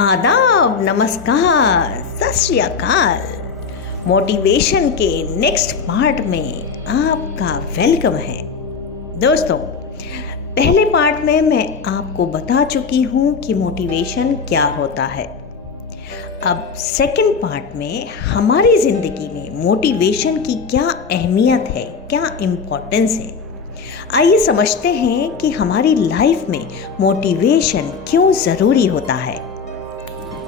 आदाब, नमस्कार, सत श्री अकाल। मोटिवेशन के नेक्स्ट पार्ट में आपका वेलकम है। दोस्तों, पहले पार्ट में मैं आपको बता चुकी हूँ कि मोटिवेशन क्या होता है। अब सेकंड पार्ट में हमारी ज़िंदगी में मोटिवेशन की क्या अहमियत है, क्या इम्पोर्टेंस है, आइए समझते हैं कि हमारी लाइफ में मोटिवेशन क्यों ज़रूरी होता है।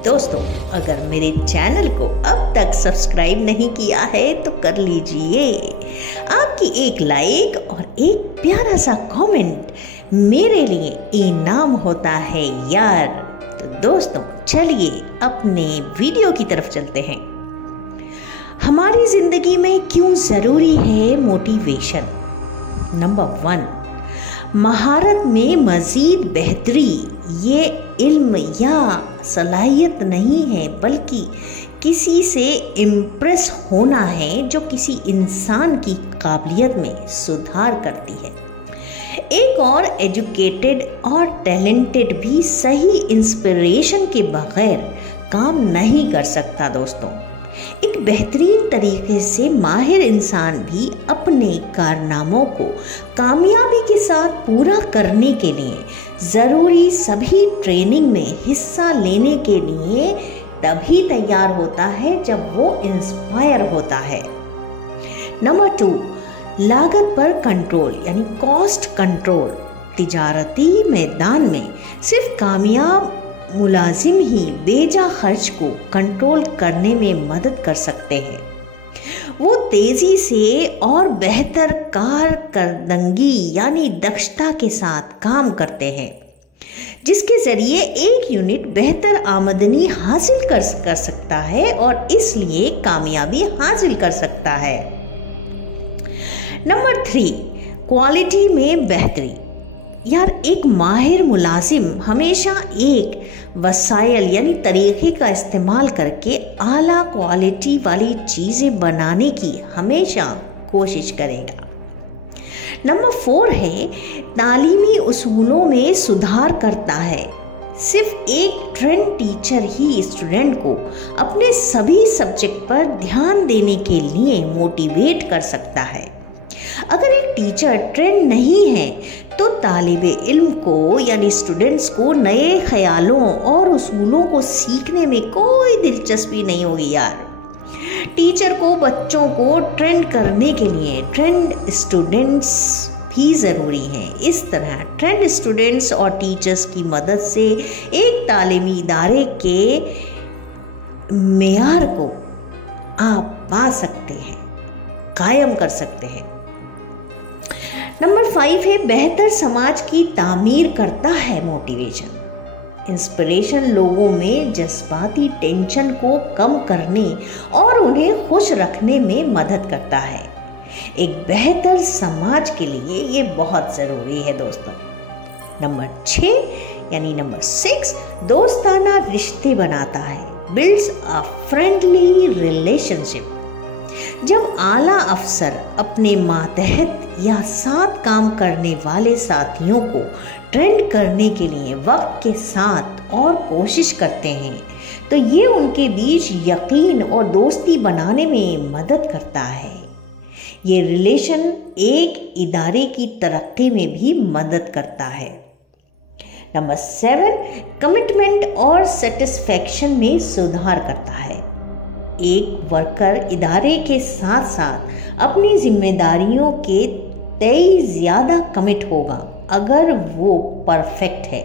दोस्तों, अगर मेरे चैनल को अब तक सब्सक्राइब नहीं किया है तो कर लीजिए। आपकी एक लाइक और एक प्यारा सा कमेंट मेरे लिए इनाम होता है यार। तो दोस्तों, चलिए अपने वीडियो की तरफ चलते हैं। हमारी ज़िंदगी में क्यों ज़रूरी है मोटिवेशन। नंबर 1, महारत में मज़ीद बेहतरी। ये इल्म या सलाहियत नहीं है, बल्कि किसी से इम्प्रेस होना है जो किसी इंसान की काबिलियत में सुधार करती है। एक और एजुकेटेड और टैलेंटेड भी सही इंस्पिरेशन के बगैर काम नहीं कर सकता। दोस्तों, एक बेहतरीन तरीके से माहिर इंसान भी अपने कारनामों को कामयाबी के साथ पूरा करने के लिए ज़रूरी सभी ट्रेनिंग में हिस्सा लेने के लिए तभी तैयार होता है जब वो इंस्पायर होता है। नंबर 2, लागत पर कंट्रोल यानी कॉस्ट कंट्रोल। तिजारती मैदान में सिर्फ कामयाब मुलाजिम ही बेजा खर्च को कंट्रोल करने में मदद कर सकते हैं। वो तेज़ी से और बेहतर कारकर्दगी यानी दक्षता के साथ काम करते हैं, जिसके ज़रिए एक यूनिट बेहतर आमदनी हासिल कर सकता है और इसलिए कामयाबी हासिल कर सकता है। नंबर 3, क्वालिटी में बेहतरी। यार, एक माहिर मुलाजिम हमेशा एक वसाइल यानी तरीक़े का इस्तेमाल करके आला क्वालिटी वाली चीज़ें बनाने की हमेशा कोशिश करेगा। नंबर 4 है तालीमी उसूलों में सुधार करता है। सिर्फ एक ट्रेंड टीचर ही स्टूडेंट को अपने सभी सब्जेक्ट पर ध्यान देने के लिए मोटिवेट कर सकता है। अगर एक टीचर ट्रेंड नहीं है तो तालिबे इल्म को यानी स्टूडेंट्स को नए ख्यालों और उसूलों को सीखने में कोई दिलचस्पी नहीं होगी यार। टीचर को बच्चों को ट्रेंड करने के लिए ट्रेंड स्टूडेंट्स भी ज़रूरी हैं। इस तरह ट्रेंड स्टूडेंट्स और टीचर्स की मदद से एक तालीमी इदारे के मेयार को आप पा सकते हैं, कायम कर सकते हैं। नंबर 5 है बेहतर समाज की तामीर करता है मोटिवेशन। इंस्पिरेशन लोगों में जज्बाती टेंशन को कम करने और उन्हें खुश रखने में मदद करता है। एक बेहतर समाज के लिए ये बहुत ज़रूरी है दोस्तों। नंबर 6 दोस्ताना रिश्ते बनाता है, बिल्ड्स अ फ्रेंडली रिलेशनशिप। जब आला अफसर अपने मातहत या साथ काम करने वाले साथियों को ट्रेंड करने के लिए वक्त के साथ और कोशिश करते हैं तो ये उनके बीच यकीन और दोस्ती बनाने में मदद करता है। ये रिलेशन एक इदारे की तरक्की में भी मदद करता है। नंबर 7, कमिटमेंट और सेटिस्फैक्शन में सुधार करता है। एक वर्कर इदारे के साथ साथ अपनी जिम्मेदारियों के तय ज़्यादा कमिट होगा अगर वो परफेक्ट है।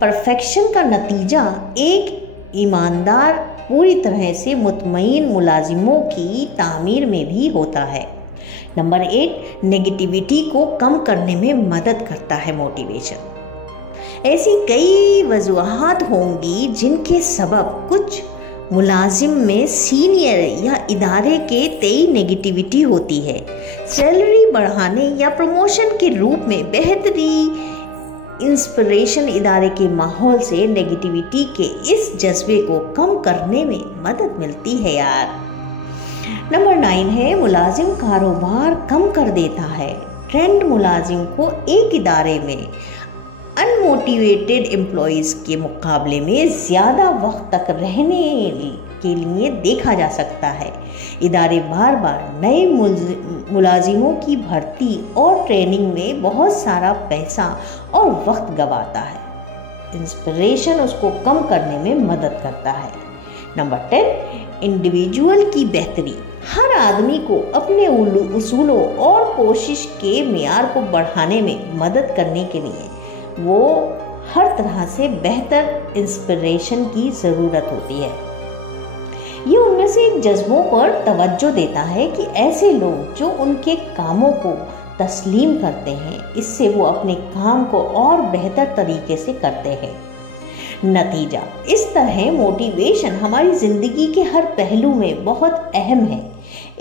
परफेक्शन का नतीजा एक ईमानदार, पूरी तरह से मुतमईन मुलाजिमों की तामीर में भी होता है। नंबर 8, नेगेटिविटी को कम करने में मदद करता है मोटिवेशन। ऐसी कई वजूहात होंगी जिनके सबब कुछ मुलाजिम में सीनियर या इदारे के तय नेगेटिविटी होती है। सैलरी बढ़ाने या प्रमोशन के रूप में बेहतरी इंस्पिरेशन इदारे के माहौल से नेगेटिविटी के इस जज्बे को कम करने में मदद मिलती है यार। नंबर 9 है मुलाजिम कारोबार कम कर देता है। ट्रेंड मुलाजिम को एक इदारे में अनमोटिवेटेड एम्प्लॉयज़ के मुकाबले में ज़्यादा वक्त तक रहने के लिए देखा जा सकता है। इदारे बार बार नए मुलाजिमों की भर्ती और ट्रेनिंग में बहुत सारा पैसा और वक्त गंवाता है। इंस्पिरेशन उसको कम करने में मदद करता है। नंबर 10, इंडिविजुअल की बेहतरी। हर आदमी को अपने उसूलों और कोशिश के मियार को बढ़ाने में मदद करने के लिए वो हर तरह से बेहतर इंस्पिरेशन की ज़रूरत होती है। ये उनमें से एक जज्बों पर तवज्जो देता है कि ऐसे लोग जो उनके कामों को तस्लीम करते हैं, इससे वो अपने काम को और बेहतर तरीके से करते हैं। नतीजा, इस तरह मोटिवेशन हमारी ज़िंदगी के हर पहलू में बहुत अहम है।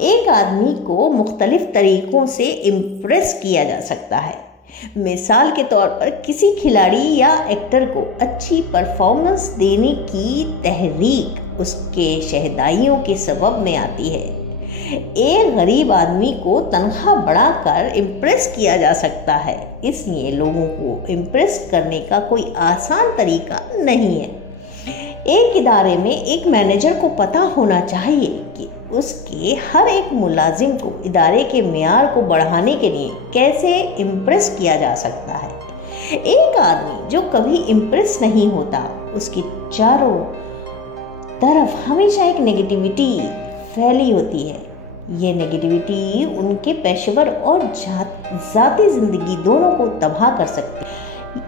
एक आदमी को मुख्तलिफ तरीक़ों से इम्प्रेस किया जा सकता है। मिसाल के तौर पर किसी खिलाड़ी या एक्टर को अच्छी परफॉर्मेंस देने की तहरीक उसके शहदाइयों के सबब में आती है। एक गरीब आदमी को तनख्वाह बढ़ाकर इम्प्रेस किया जा सकता है। इसलिए लोगों को इम्प्रेस करने का कोई आसान तरीका नहीं है। एक इदारे में एक मैनेजर को पता होना चाहिए कि उसके हर एक मुलाजिम को इदारे के मियार को बढ़ाने के लिए कैसे इम्प्रेस किया जा सकता है। एक आदमी जो कभी इम्प्रेस नहीं होता, उसकी चारों तरफ हमेशा एक नेगेटिविटी फैली होती है। ये नेगेटिविटी उनके पेशेवर और ज़ाती ज़िंदगी दोनों को तबाह कर सकती है।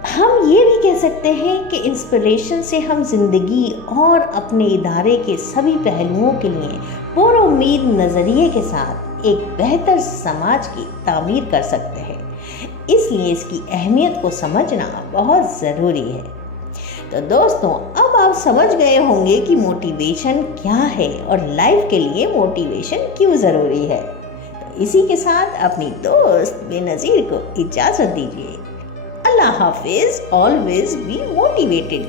हम ये भी कह सकते हैं कि इंस्पिरेशन से हम ज़िंदगी और अपने इदारे के सभी पहलुओं के लिए पुरुम्मीद नज़रिए के साथ एक बेहतर समाज की तामीर कर सकते हैं। इसलिए इसकी अहमियत को समझना बहुत ज़रूरी है। तो दोस्तों, अब आप समझ गए होंगे कि मोटिवेशन क्या है और लाइफ के लिए मोटिवेशन क्यों ज़रूरी है। तो इसी के साथ अपनी दोस्त बेनज़ीर को इजाज़त दीजिए। Allah Hafiz, always be motivated.